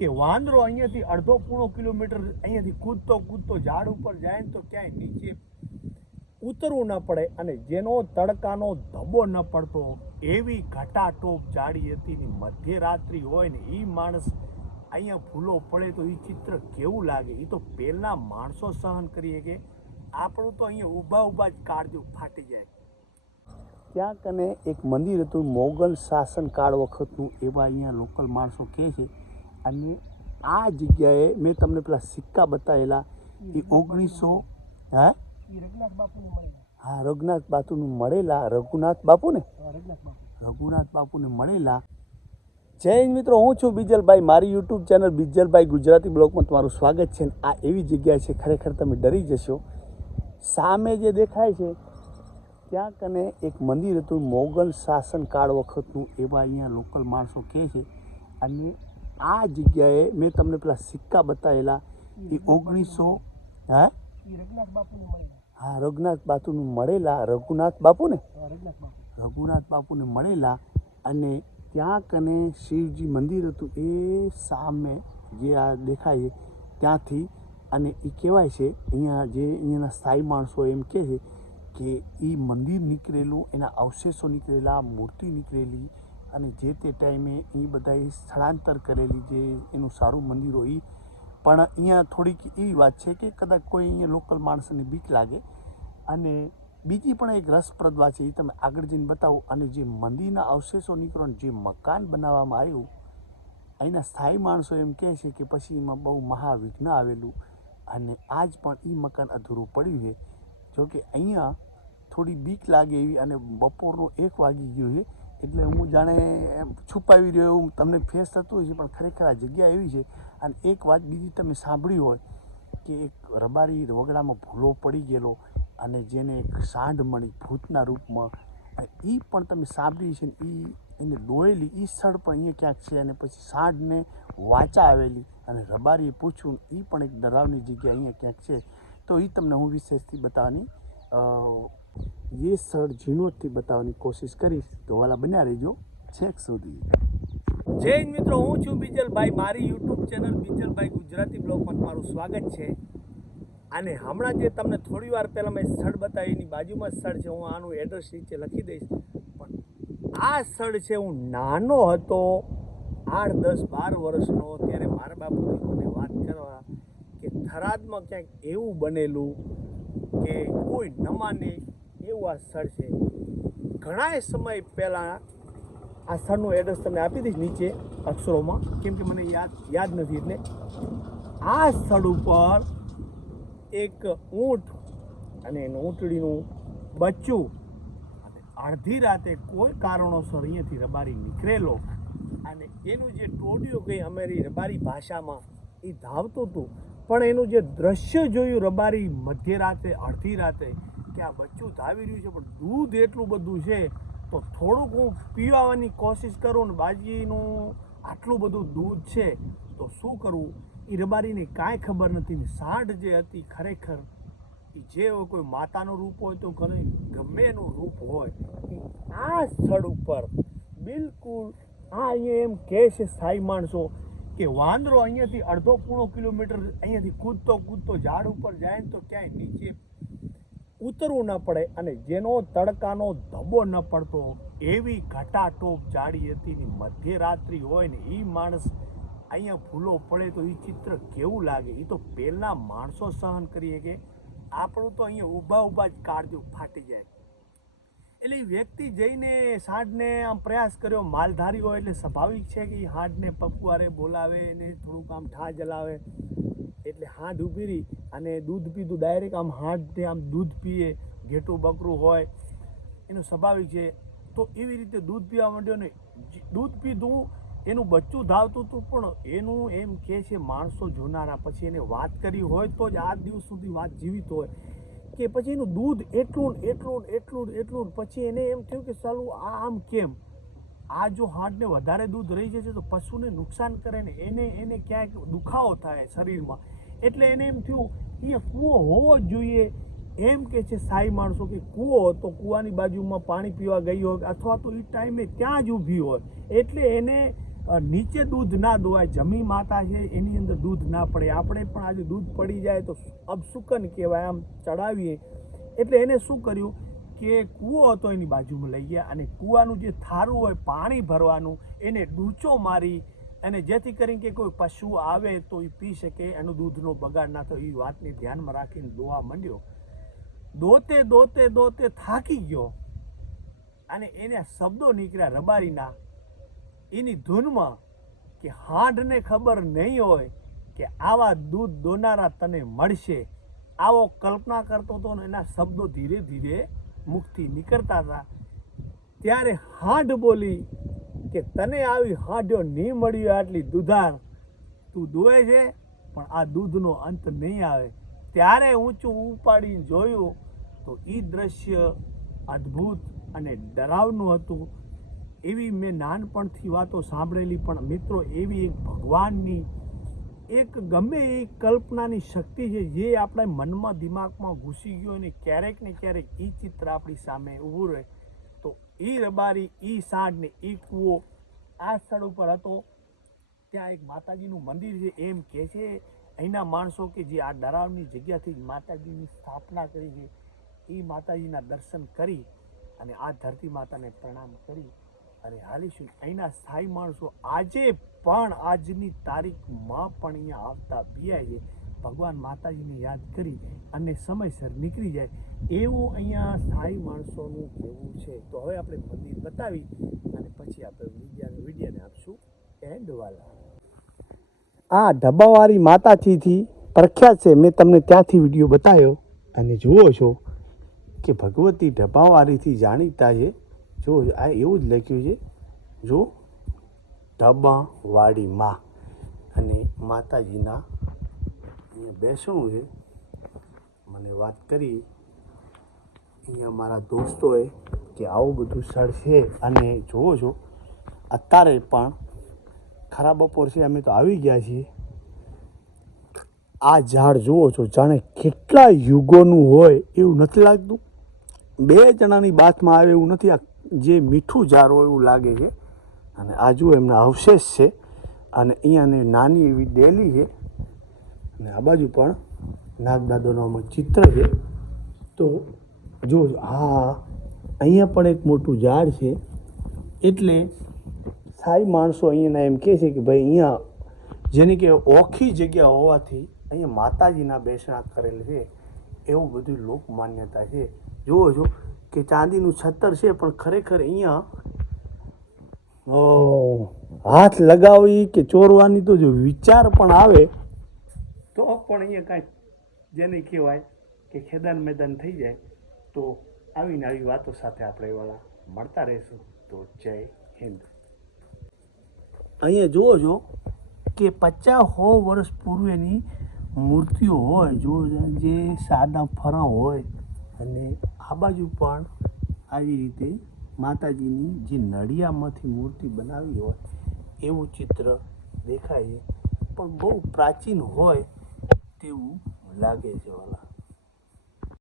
કે વાંદરો અહીંયાથી અડધો પૂણો કિલોમીટર અહીંયાથી કૂદતો ઝાડ ઉપર જાય ને તો ક્યાંય નીચે ઉતરવું ન પડે, અને જેનો તડકાનો ધબ્બો ન પડતો એવી ઘટાટોપ જાડી હતી ને મધ્યરાત્રિ હોય ને એ માણસ અહીંયા ભૂલો પડે તો એ ચિત્ર કેવું લાગે. એ તો પહેલાં માણસો સહન કરીએ કે આપણું તો અહીંયા ઊભા જ કાળજું ફાટી જાય. ત્યાં કને એક મંદિર હતું મોગલ શાસન કાળ વખતનું, એવા અહીંયા લોકલ માણસો કહે છે. અને આ જગ્યાએ મેં તમને પેલા સિક્કા બતાવેલા એ 1900 રઘુનાથ બાપુને મળેલા. રઘુનાથ બાપુને મળેલા. જય હિન્દ મિત્રો, હું છું બીજલભાઈ. મારી યુટ્યુબ ચેનલ બીજલભાઈ ગુજરાતી બ્લોગમાં તમારું સ્વાગત છે. આ એવી જગ્યા છે ખરેખર તમે ડરી જશો. સામે જે દેખાય છે ત્યાં કને એક મંદિર હતું મોગલ શાસન કાળ વખતનું, એવા અહીંયા લોકલ માણસો કહે છે. અને આ જગ્યાએ મેં તમને પેલા સિક્કા બતાવેલા એ 1900 રઘુનાથ બાપુને મળેલા. અને ત્યાં કને શિવજી મંદિર હતું એ સામે જે આ દેખાય છે ત્યાંથી. અને એ કહેવાય છે અહીંયાના સ્થાયી માણસો એમ કહે છે કે એ મંદિર નીકળેલું, એના અવશેષો નીકળેલા, મૂર્તિ નીકળેલી, અને જે તે ટાઈમે એ બધાએ સ્થળાંતર કરેલી જે એનું સારું મંદિર હોય. પણ અહીંયા થોડીક એવી વાત છે કે કદાચ કોઈ અહીંયા લોકલ માણસોને બીક લાગે. અને બીજી પણ એક રસપ્રદ વાત છે, એ તમે આગળ જઈને બતાવો. અને જે મંદિરના અવશેષો નીકળો, જે મકાન બનાવવામાં આવ્યું, અહીંના સ્થાયી માણસો એમ કહે છે કે પછી એમાં બહુ મહાવિઘ્ન આવેલું, અને આજ પણ એ મકાન અધૂરું પડ્યું છે. જોકે અહીંયા થોડી બીક લાગે એવી, અને બપોરનો 1 વાગી ગયો છે એટલે હું જાણે છુપાવી રહ્યો એવું તમને ફેસ થતું હોય છે, પણ ખરેખર આ જગ્યા એવી છે. અને એક વાત બીજી તમે સાંભળી હોય કે એક રબારી વગડામાં ભૂલો પડી ગયેલો, અને જેને એક સાંઢ મળી ભૂતના રૂપમાં, એ પણ તમે સાંભળી છે. એને દોયેલી એ સ્થળ પણ અહીંયા ક્યાંક છે. અને પછી સાંઢને વાચા આવેલી, અને રબારીએ પૂછ્યું, એ પણ એક ડરાવની જગ્યા અહીંયા ક્યાંક છે. તો એ તમને હું વિશેષથી બતાવવાની એ સ્થળ ઝીણવટથી બતાવવાની કોશિશ કરીશ. તો વાલા બન્યા રહેજો છેક સુધી. જય હિન્દ મિત્રો, હું છું બીજલભાઈ. મારી યુટ્યુબ ચેનલ બીજલભાઈ ગુજરાતી બ્લોગમાં તમારું સ્વાગત છે. અને હમણાં જે તમને થોડી વાર પહેલાં મેં સ્થળ બતાવી એની બાજુમાં સ્થળ છે. હું આનું એડ્રેસ નીચે લખી દઈશ. પણ આ સ્થળ છે, હું નાનો હતો 8, 10, 12 વર્ષનો, ત્યારે મારા બાપુએ મને વાત કરવા કે થરાદમાં ક્યાંક એવું બનેલું કે કોઈ ન માને એવું આ સ્થળ છે. ઘણા સમય પહેલાં આ સ્થળનું એડ્રેસ તમને આપી દઈશ નીચે અક્ષરોમાં, કેમ કે મને યાદ નથી. એટલે આ સ્થળ ઉપર એક ઊંટ અને એનું ઊંટડીનું બચ્ચું, અને અડધી રાતે કોઈ કારણોસર અહીંયાથી રબારી નીકળેલો, અને એનું જે ટોડિયું કંઈ અમારી રબારી ભાષામાં એ ધાવતું હતું. પણ એનું જે દ્રશ્ય જોયું રબારી મધ્યરાતે અડધી રાતે કે આ બચ્ચું ધાવી રહ્યું છે, પણ દૂધ એટલું બધું છે તો થોડુંક હું પીવાની કોશિશ કરું, ને બાજીનું આટલું બધું દૂધ છે તો શું કરવું એ રબારીને કાંઈ ખબર નથી. ને સાંઢ જે હતી ખરેખર એ જે કોઈ માતાનું રૂપ હોય તો ગમે એનું રૂપ હોય, આ સ્થળ ઉપર બિલકુલ અહીંયા એમ કહે છે સ્થાયી માણસો કે વાંદરો અહીંયાથી અડધો પૂણો કિલોમીટર અહીંયાથી કૂદતો ઝાડ ઉપર જાય ને તો ક્યાંય નીચે ઉતરવું ન પડે, અને જેનો તડકાનો ધબ્બો ન પડતો એવી ઘટાટોપ જાડી હતી ને મધ્યરાત્રિ હોય ને એ માણસ અહીંયા ભૂલો પડે તો એ ચિત્ર કેવું લાગે. એ તો પહેલાં માણસો સહન કરીએ કે આપણું તો અહીંયા ઊભા જ કાળજું ફાટી જાય. એટલે એ વ્યક્તિ જઈને સાંઢને આમ પ્રયાસ કર્યો. માલધારી હોય એટલે સ્વાભાવિક છે કે એ હાંઢને પપુઆરે બોલાવે ને થોડુંક આમ ઠા જલાવે. એટલે હાંઢ ઊભી રહી અને દૂધ પીધું. ડાયરેક્ટ આમ હાંઢને આમ દૂધ પીએ, ઘેટું બકરું હોય એનું સ્વાભાવિક છે. તો એવી રીતે દૂધ પીવા માંડ્યો ને દૂધ પીધું, એનું બચ્ચું ધાવતું હતું. પણ એનું એમ કહે છે માણસો જોનારા, પછી એને વાત કરી હોય તો જ આ દિવસ સુધી વાત જીવિત હોય કે પછી એનું દૂધ એટલું પછી એને એમ થયું કે ચાલું આ આમ કેમ, આ જો હાંઢને વધારે દૂધ રહી જશે તો પશુને નુકસાન કરે ને એને ક્યાંક દુખાવો થાય શરીરમાં. એટલે એને એમ થયું અહીંયા કૂવો હોવો જ જોઈએ. એમ કે છે સ્થાયી માણસો કે કૂવો હતો, કૂવાની બાજુમાં પાણી પીવા ગઈ હોય અથવા તો એ ટાઈમે ત્યાં જ ઊભી હોય. એટલે એને નીચે દૂધ ના દોવાય, જમી માતા છે એની અંદર દૂધ ના પડે. આપણે પણ આજે દૂધ પડી જાય તો અપશુકન કહેવાય, આમ ચડાવીએ. એટલે એને શું કર્યું કે કૂવો હતો એની બાજુમાં લઈ ગયા અને કૂવાનું જે થારું હોય પાણી ભરવાનું એને ડૂચો મારી અને જેથી કરીને કે કોઈ પશુ આવે તો એ પી શકે, એનું દૂધનો બગાડ ના થાય એ વાતને ધ્યાનમાં રાખીને દોવા માંડ્યો. દોતે દોતે દોતે થાકી ગયો અને એને શબ્દો નીકળ્યા રબારીના એની ધૂનમાં કે હાંડને ખબર નહીં હોય કે આવા દૂધ દોનારા તને મળશે. આવો કલ્પના કરતો હતો ને એના શબ્દો ધીરે ધીરે મુખથી નીકળતા હતા. ત્યારે હાંડ બોલી કે તને આવી હાંડ્યો નહીં મળ્યો આટલી દૂધાર, તું દોય છે પણ આ દૂધનો અંત નહીં આવે. ત્યારે ઊંચું ઉપાડીને જોયું તો એ દ્રશ્ય અદ્ભુત અને ડરાવનું હતું. એવી મેં નાનપણથી વાતો સાંભળેલી, પણ મિત્રો એવી એક ભગવાનની એક ગમે એ કલ્પનાની શક્તિ છે જે આપણા મનમાં દિમાગમાં ઘૂસી ગયો અને ક્યારેક ને ક્યારેક એ ચિત્ર આપણી સામે ઊભું રહે. તો એ રબારી, એ સાંઢ ને એ કૂવો આ સ્થળ ઉપર હતો. ત્યાં એક માતાજીનું મંદિર છે. એમ કહે છે અહીંના માણસો કે જે આ ડરાવની જગ્યાથી જ માતાજીની સ્થાપના કરી છે, એ માતાજીના દર્શન કરી અને આ ધરતી માતાને પ્રણામ કરી અને હાલીશું. અહીંના સ્થાયી માણસો આજે પણ આજની તારીખમાં પણ અહીંયા આવતા બિયાય છે, ભગવાન માતાજીને યાદ કરી અને સમયસર નીકળી જાય એવું અહીંયા સ્થાયી માણસોનું કહેવું છે. તો હવે આપણે મંદિર બતાવી અને પછી આપણે વિડીયોને આપશું એન્ડવાલા. આ ઢબાવાળી માતાજીથી પ્રખ્યાત છે. મેં તમને ત્યાંથી વિડીયો બતાવ્યો અને જુઓ છો કે ભગવતી ઢબાવાળીથી જાણીતા છે. જો આ એવું જ લખ્યું છે, જો ઢબાવાળી માં અને માતાજીના અહીંયા બેસણું છે. મને વાત કરી અહીંયા મારા દોસ્તોએ કે આવું બધું સ્થળ છે અને જુઓ છો અત્યારે પણ ખરા બપોર છે, અમે તો આવી ગયા છીએ. આ ઝાડ જુઓ છો જાણે કેટલા યુગોનું હોય એવું નથી લાગતું. બે જણાની બાથમાં આવે એવું નથી. આ જે મીઠું ઝાડ હોય એવું લાગે છે. અને આ જુઓ એમના અવશેષ છે અને અહીંયાને નાની એવી ડેલી છે અને આ બાજુ પણ નાગદાદાનું ચિત્ર છે. તો જો હા અહીંયા પણ એક મોટું ઝાડ છે. એટલે સારી માણસો અહીંયાના એમ કહે છે કે ભાઈ અહીંયા જેની કે ઓખી જગ્યા હોવાથી અહીંયા માતાજીના બેસણા કરેલ છે એવું બધું લોક માન્યતા છે. જુઓ છો કે ચાંદીનું છત્તર છે પણ ખરેખર અહીંયા હાથ લગાવી કે ચોરવાની તો જો વિચાર પણ આવે તો પણ અહીંયા કાંઈક જેને કહેવાય કે ખેદાન મેદાન થઈ જાય. તો આવીને આવી વાતો સાથે આપણે વાળા મળતા રહીશું. તો જય હિન્દ. અહીંયા જુઓ છો કે 50-100 વર્ષ પૂર્વેની મૂર્તિઓ હોય, જો જે સાદા ફરાં હોય અને આ બાજુ પણ આવી રીતે માતાજીની જે નડિયામાંથી મૂર્તિ બનાવી હોય એવું ચિત્ર દેખાય છે, પણ બહુ પ્રાચીન હોય તેવું લાગે છે વાલા.